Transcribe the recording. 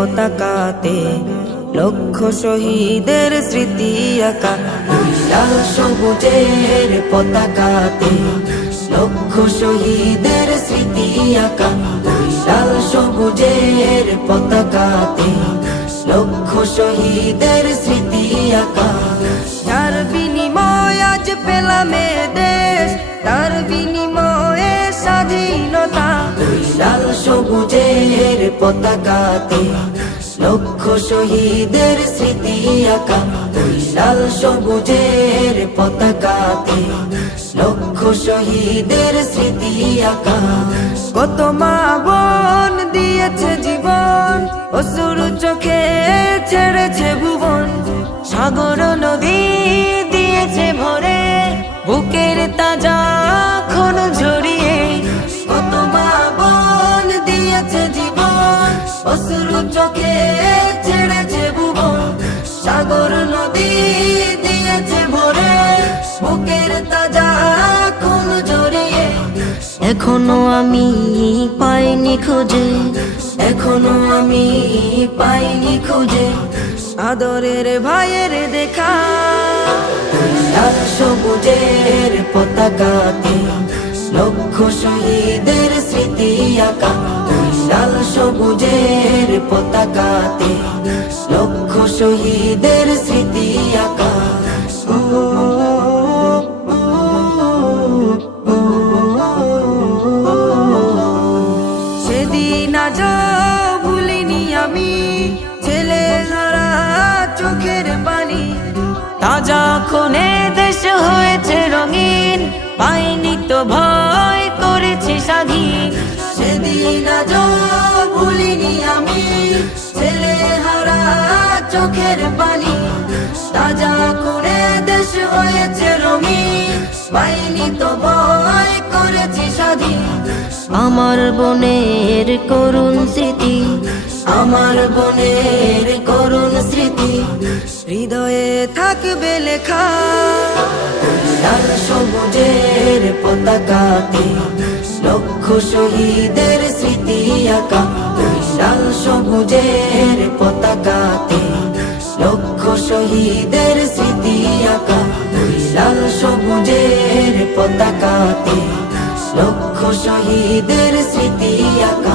পতাকাতে লক্ষ শহীদের স্মৃতি আঁকা। লাল সবুজের পতাকাতে লক্ষ শহীদের স্মৃতি আঁকা। লাল সবুজের পতাকাতে লক্ষ শহীদের স্মৃতি আঁকা। যার বিনিময় আজ পেলাম এ দেশ, তার বিনিময়ে স্বাধীনতা। লাল সবুজের পতাকাতে লক্ষ শহীদের স্মৃতি আঁকা। লাল সবুজের পতাকাতে লক্ষ শহীদের স্মৃতি আঁকা। কত মা বোন দিয়েছে জীবন, অশ্রুর চোখে ছেড়েছে ভুবন। সাগর নদী দিয়েছে ভরে, বুকের তাজা খুন ঝরিয়ে। কত মা বোন দিয়েছে জীবন, অশ্রুর চোখে ছেড়েছে ভুবন। সাগর নদী দিয়েছে ভরে, বুকের তাজা খুন ঝরিয়ে। এখনো আমি পাইনি খুঁজে, এখনো আমি পাইনি খুঁজে আদরের ভাইয়ের দেখা। লাল সবুজের পতাকাতে লক্ষ শহীদের স্মৃতি আঁকা। লাল সবুজের পতাকাতে লক্ষ শহীদের স্মৃতি আঁকা। সেদিন আজ ভুলিনি আমি, ছেলে হারা চোখের পানি। তাজা খুনে দেশ হয়েছে রঙিন, পাইনি তো ভয় করেছি স্বাধীন। সেদিন আজ ভুলিনি আমি, ছেলে হারা চোখের পানি। তাজা খুনে দেশ হয়েছে রঙিন, পাইনি তো ভয় করেছি স্বাধীন। আমার বোনের করুণ স্মৃতি, আমার বোনের করুণ স্মৃতি হৃদয়ে থাকবে লেখা। লাল সবুজের পতাকাতে লক্ষ শহীদের স্মৃতি আঁকা। লাল সবুজের পতাকাতে লক্ষ শহীদের স্মৃতি আঁকা। লাল সবুজের পতাকাতে লক্ষ শহীদের স্মৃতি আঁকা।